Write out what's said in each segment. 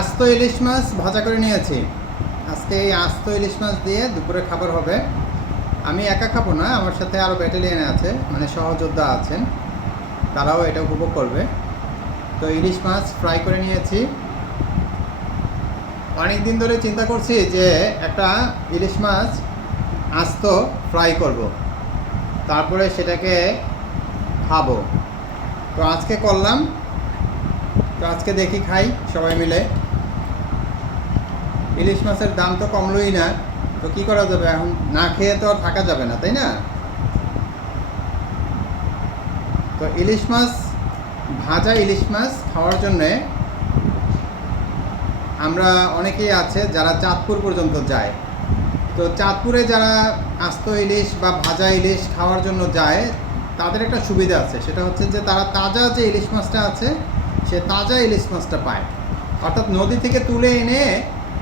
আস্ত ইলিশ মাছ ভাজা করে নিয়েছি। আজকে এই আস্ত ইলিশ মাছ দিয়ে দুপুরে খাবার হবে। আমি একা খাব না, আমার সাথে আরও ব্যাটালিয়ানে আছে মানে সহযোদ্ধা আছেন। তারাও এটা উপভোগ করবে। তো ইলিশ মাছ ফ্রাই করে নিয়েছি। অনেক দিন ধরে চিন্তা করছি যে একটা ইলিশ মাছ আস্ত ফ্রাই করব। তারপরে সেটাকে খাব। তো আজকে করলাম। তো আজকে দেখি খাই সবাই মিলে। ইলিশ মাছের দাম তো কমলোই না, তো কি করা যাবে? এখন না খেয়ে তো আর থাকা যাবে না, তাই না? তো ইলিশ মাছ, ভাজা ইলিশ মাছ খাওয়ার জন্যে আমরা অনেকেই আছে যারা চাঁদপুর পর্যন্ত যায়। তো চাঁদপুরে যারা আস্ত ইলিশ বা ভাজা ইলিশ খাওয়ার জন্য যায়, তাদের একটা সুবিধা আছে। সেটা হচ্ছে যে তারা তাজা যে ইলিশ মাছটা আছে, সে তাজা ইলিশ মাছটা পায়। অর্থাৎ নদী থেকে তুলে এনে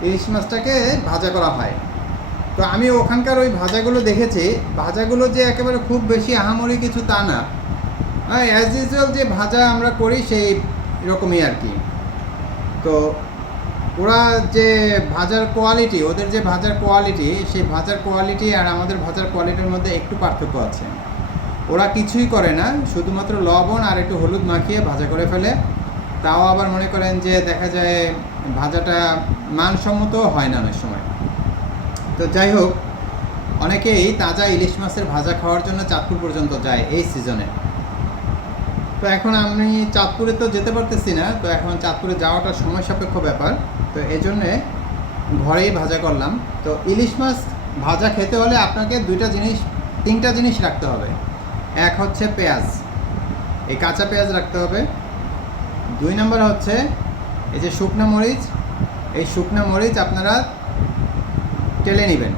ইলিশ মাছটাকে ভাজা করা হয়। তো আমি ওখানকার ওই ভাজাগুলো দেখেছি। ভাজাগুলো যে একেবারে খুব বেশি আহামরি কিছু তা না। হ্যাঁ অ্যাজ ইউজুয়াল যে ভাজা আমরা করি সেই রকমই আর কি। তো ওরা যে ভাজার কোয়ালিটি ওদের যে ভাজার কোয়ালিটি সেই ভাজার কোয়ালিটি আর আমাদের ভাজার কোয়ালিটির মধ্যে একটু পার্থক্য আছে। ওরা কিছুই করে না, শুধুমাত্র লবণ আর একটু হলুদ মাখিয়ে ভাজা করে ফেলে। তাও আবার মনে করেন যে দেখা যায় ভাজাটা মানসম্মত হয় না অনেক সময়। তো যাই হোক, অনেকেই তাজা ইলিশ মাছের ভাজা খাওয়ার জন্য চাঁদপুর পর্যন্ত যায় এই সিজনে। তো এখন আমি চাঁদপুরে তো যেতে পারতেছি না, তো এখন চাঁদপুরে যাওয়াটা সময় সাপেক্ষ ব্যাপার। তো এই জন্যে ঘরেই ভাজা করলাম। তো ইলিশ মাছ ভাজা খেতে হলে আপনাকে দুইটা জিনিস, তিনটা জিনিস রাখতে হবে। এক হচ্ছে পেঁয়াজ। এই কাঁচা পেঁয়াজ রাখতে হবে। দুই নম্বর হচ্ছে এই যে শুকনো মরিচ, এই শুকনো মরিচ আপনারা টেলে নেবেন।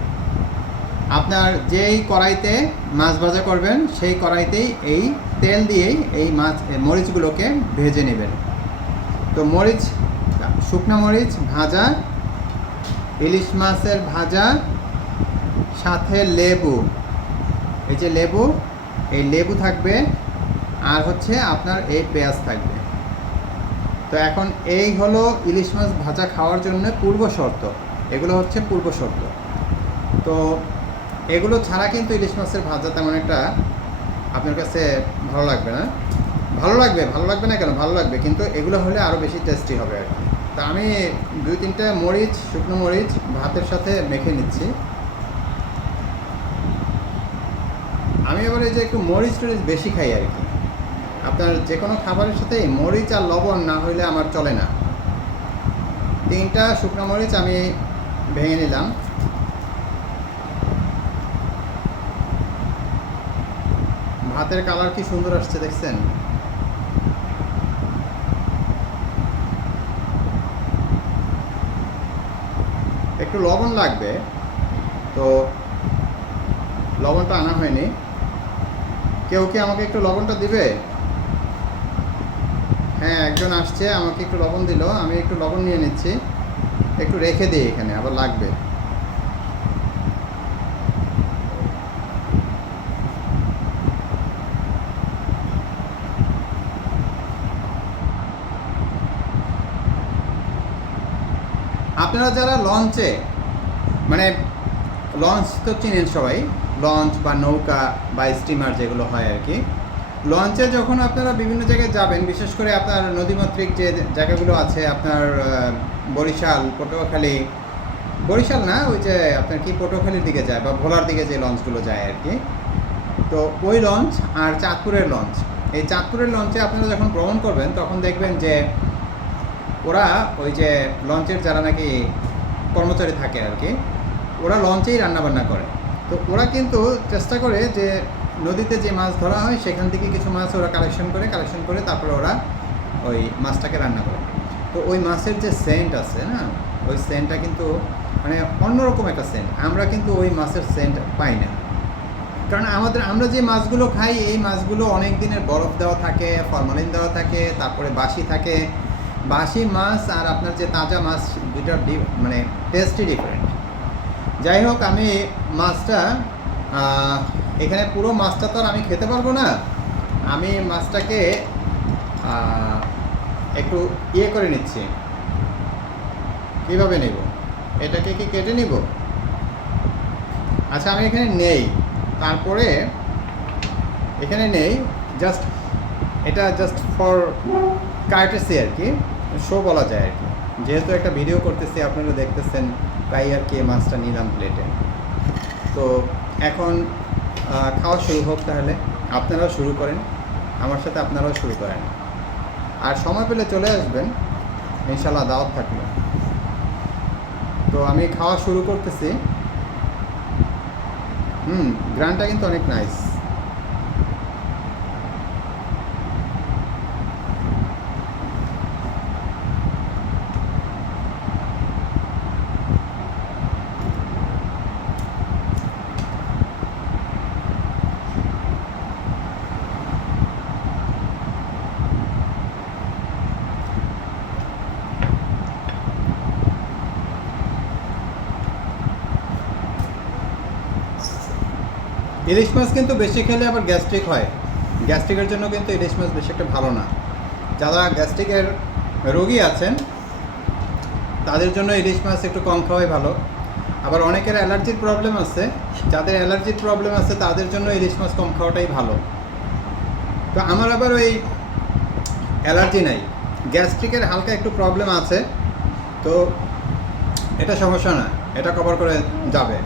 আপনার যেই কড়াইতে মাছ ভাজা করবেন, সেই কড়াইতেই এই তেল দিয়েই এই মাছ মরিচগুলোকে ভেজে নেবেন। তো মরিচ, শুকনো মরিচ ভাজা, ইলিশ মাছের ভাজা, সাথে লেবু। এই যে লেবু, এই লেবু থাকবে, আর হচ্ছে আপনার এই পেঁয়াজ থাকবে। তো এখন এই হলো ইলিশ মাছ ভাজা খাওয়ার জন্য পূর্ব শর্ত। এগুলো হচ্ছে পূর্ব শর্ত। তো এগুলো ছাড়া কিন্তু ইলিশ মাছের ভাজা তেমন একটা আপনার কাছে ভালো লাগবে না। ভালো লাগবে ভালো লাগবে না কেন? ভালো লাগবে। কিন্তু এগুলো হলে আরও বেশি টেস্টি হবে আর তা আমি দুই তিনটে মরিচ, শুকনো মরিচ, ভাতের সাথে মেখে নিচ্ছি। আমি এবার এই যে একটু মরিচ টরিচ বেশি খাই আর কি। আপনার যে কোনো খাবারের সাথে মরিচ আর লবণ না হইলে আমার চলে না। তিনটা শুকনো মরিচ আমি ভেঙে নিলাম। ভাতের কালার কি সুন্দর আসছে দেখছেন? একটু লবণ লাগবে, তো লবণটা আনা হয়নি। কেউ কি আমাকে একটু লবণটা দিবে? হ্যাঁ একজন আসছে, আমাকে একটু লবণ দিল, আমি একটু লবণ নিয়ে নিচ্ছি। একটু রেখে দিই এখানে, আবার লাগবে। আপনারা যারা লঞ্চে মানে লঞ্চ তো চিনেন সবাই, লঞ্চ বা নৌকা বা স্টিমার যেগুলো হয় আর কি লঞ্চে যখন আপনারা বিভিন্ন জায়গায় যাবেন, বিশেষ করে আপনার নদীমাতৃক যে জায়গাগুলো আছে, আপনার বরিশাল, পটুয়াখালী, বরিশাল না, ওই যে আপনার কি পটুয়াখালীর দিকে যায় বা ভোলার দিকে যে লঞ্চগুলো যায় আর কি। তো ওই লঞ্চ আর চাঁদপুরের লঞ্চ। এই চাঁদপুরের লঞ্চে আপনারা যখন ভ্রমণ করবেন, তখন দেখবেন যে ওরা ওই যে লঞ্চের যারা নাকি কর্মচারী থাকে আর কি, ওরা লঞ্চেই রান্নাবান্না করে। তো ওরা কিন্তু চেষ্টা করে যে নদীতে যে মাছ ধরা হয়, সেখান থেকে কিছু মাছ ওরা কালেকশন করে কালেকশন করে তারপরে ওরা ওই মাছটাকে রান্না করে। তো ওই মাছের যে সেন্ট আছে না, ওই সেন্টটা কিন্তু মানে অন্যরকম একটা সেন্ট আমরা কিন্তু ওই মাছের সেন্ট পাই না। কারণ আমাদের, আমরা যে মাছগুলো খাই, এই মাছগুলো অনেক দিনের বরফ দেওয়া থাকে ফরমালিন দেওয়া থাকে, তারপরে বাসি থাকে। বাসি মাছ আর আপনার যে তাজা মাছ দুইটার ডি- মানে টেস্টই ডিফারেন্ট যাই হোক, আমি মাছটা এখানে পুরো মাছটা তো আর আমি খেতে পারব না। আমি মাছটাকে একটু ইয়ে করে নিচ্ছি। কীভাবে নেব? এটাকে কি কেটে নিব? আচ্ছা আমি এখানে নেই। তারপরে এখানে নেই জাস্ট এটা জাস্ট ফর কার্টেসি আর কি শো বলা যায় আর কি। যেহেতু একটা ভিডিও করতেছি, আপনারা দেখতেছেন, তাই আর কি মাছটা নিলাম প্লেটে তো এখন খাওয়া শুরু হোক তাহলে, আপনারাও শুরু করেন, আমার সাথে আপনারাও শুরু করেন। আর সময় পেলে চলে আসবেন ইনশাল্লাহ দাওয়াত থাকবে। তো আমি খাওয়া শুরু করতেছি। হুম, গ্রানটা কিন্তু অনেক নাইস ইলিশ মাছ কিন্তু বেশি খেলে আবার গ্যাস্ট্রিক হয়। গ্যাস্ট্রিকের জন্য কিন্তু ইলিশ মাছ বেশি একটা ভালো না। যারা গ্যাস্ট্রিকের রোগী আছেন, তাদের জন্য ইলিশ মাছ একটু কম খাওয়াই ভালো। আবার অনেকের অ্যালার্জির প্রবলেম আছে। যাদের অ্যালার্জির প্রবলেম আছে, তাদের জন্য ইলিশ মাছ কম খাওয়াটাই ভালো। তো আমার আবার ওই অ্যালার্জি নাই। গ্যাস্ট্রিকের হালকা একটু প্রবলেম আছে, তো এটা সমস্যা না। এটা কভার করে যাবে।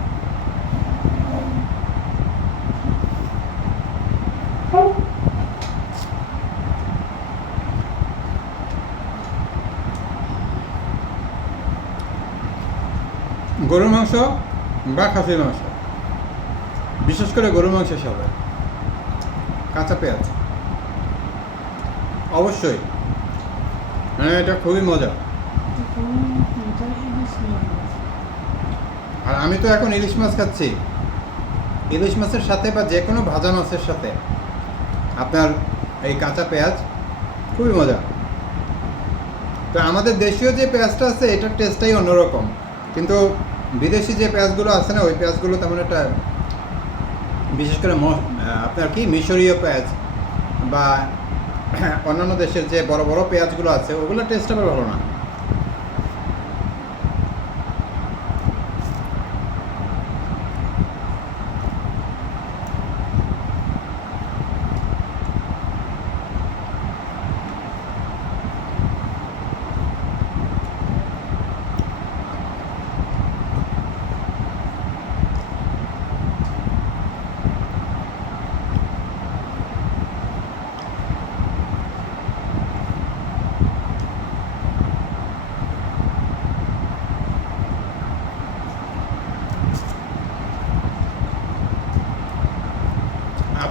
মাংস বা খাসির মাংস। বিশেষ করে গরুর মাংসের সাথে কাঁচা পেঁয়াজ। অবশ্যই। মানে এটা খুবই মজা। আর আমি তো এখন ইলিশ মাছ খাচ্ছি। ইলিশ মাছের সাথে বা যে কোনো ভাজা মাছের সাথে আপনার এই কাঁচা পেঁয়াজ খুবই মজা। তো আমাদের দেশীয় যে পেঁয়াজটা আছে, এটার টেস্টটাই অন্যরকম। কিন্তু বিদেশি যে পেঁয়াজগুলো আছে না, ওই পেঁয়াজগুলো তেমন একটা, বিশেষ করে আপনার কি মিশরীয় পেঁয়াজ বা অন্যান্য দেশের যে বড় বড় পেঁয়াজগুলো আছে ওগুলো টেস্ট আবার ভালো না।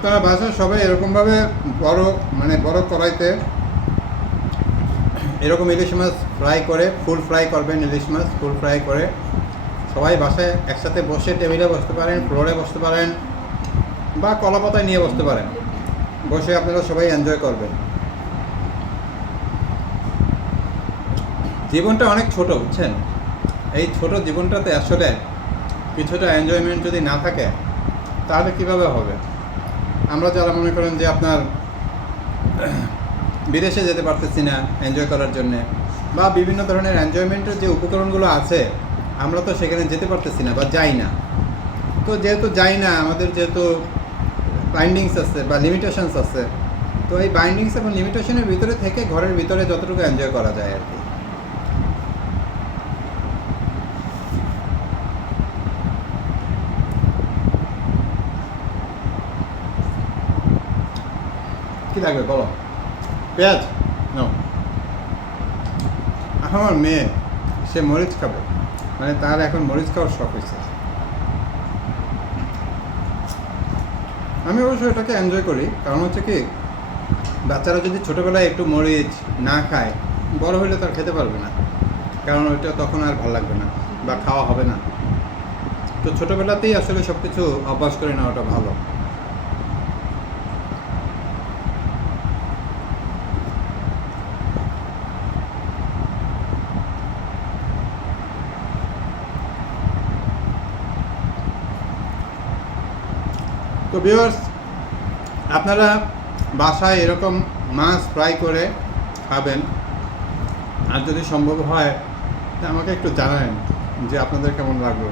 আপনারা বাসায় সবাই এরকমভাবে বড় মানে বড় কড়াইতে এরকম ইলিশ মাছ ফ্রাই করে ফুল ফ্রাই করবেন ইলিশ মাছ ফুল ফ্রাই করে। সবাই বাসায় একসাথে বসে টেবিলে বসতে পারেন ফ্লোরে বসতে পারেন, বা কলা পাতায় নিয়ে বসতে পারেন। বসে আপনারা সবাই এনজয় করবেন। জীবনটা অনেক ছোট, বুঝছেন? এই ছোট জীবনটাতে আসলে কিছুটা এনজয়মেন্ট যদি না থাকে, তাহলে কীভাবে হবে? আমরা যারা মনে করেন যে আপনার বিদেশে যেতে পারতেছি না এনজয় করার জন্যে, বা বিভিন্ন ধরনের এনজয়মেন্টের যে উপকরণগুলো আছে, আমরা তো সেখানে যেতে পারতেছি না বা যাই না। তো যেহেতু যাই না, আমাদের যেহেতু বাইন্ডিংস আছে বা লিমিটেশনস আছে, তো এই বাইন্ডিংস এবং লিমিটেশনের ভিতরে থেকে ঘরের ভিতরে যতটুকু এনজয় করা যায় আর কি। কি লাগবে বলো? পেঁয়াজ? নাও আমার মেয়ে, সে মরিচ খাবে। মানে তার এখন মরিচ খাওয়ার শখ হয়েছে আমি অবশ্য এটাকে এনজয় করি। কারণ হচ্ছে কি, বাচ্চারা যদি ছোটোবেলায় একটু মরিচ না খায়, বড় হলে তার খেতে পারবে না। কারণ ওইটা তখন আর ভালো লাগবে না বা খাওয়া হবে না। তো ছোটোবেলাতেই আসলে সব কিছু অভ্যাস করে নেওয়াটা ভালো। তো ভিউয়ার্স আপনারা বাসায় এরকম মাছ ফ্রাই করে খাবেন। আর যদি সম্ভব হয় আমাকে একটু জানান যে আপনাদের কেমন লাগল।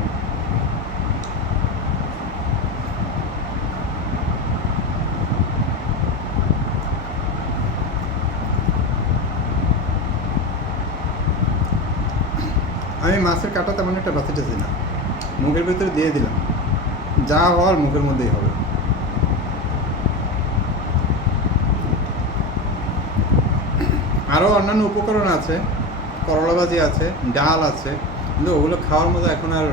আমি মাছের কাটা তেমন একটা বাঁচাতেছি না। মুখের ভিতরে দিয়ে দিলাম। যা হওয়ার মুখের মধ্যেই হবে। আরও অন্যান্য উপকরণ আছে করলা ভাজি আছে, ডাল আছে, কিন্তু ওগুলো খাওয়ার মতো এখন আর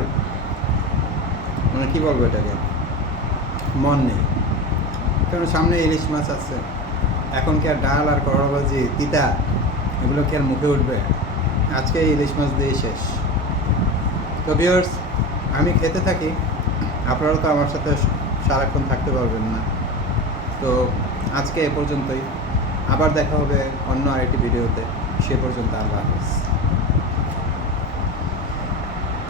মানে কী বলব এটাকে? মন নেই। কারণ সামনে ইলিশ মাছ আছে, এখন কি আর ডাল আর করলা ভাজি তিতা, এগুলো কি আর মুখে উঠবে? আজকে ইলিশ মাছ দিয়ে শেষ। তো ভিউয়ার্স আমি খেতে থাকি, আপনারা তো আমার সাথে সারাক্ষণ থাকতে পারবেন না। তো আজকে এ পর্যন্তই। আবার দেখা হবে অন্য আরেকটি ভিডিওতে। সে পর্যন্ত আল্লাহ হাফিজ।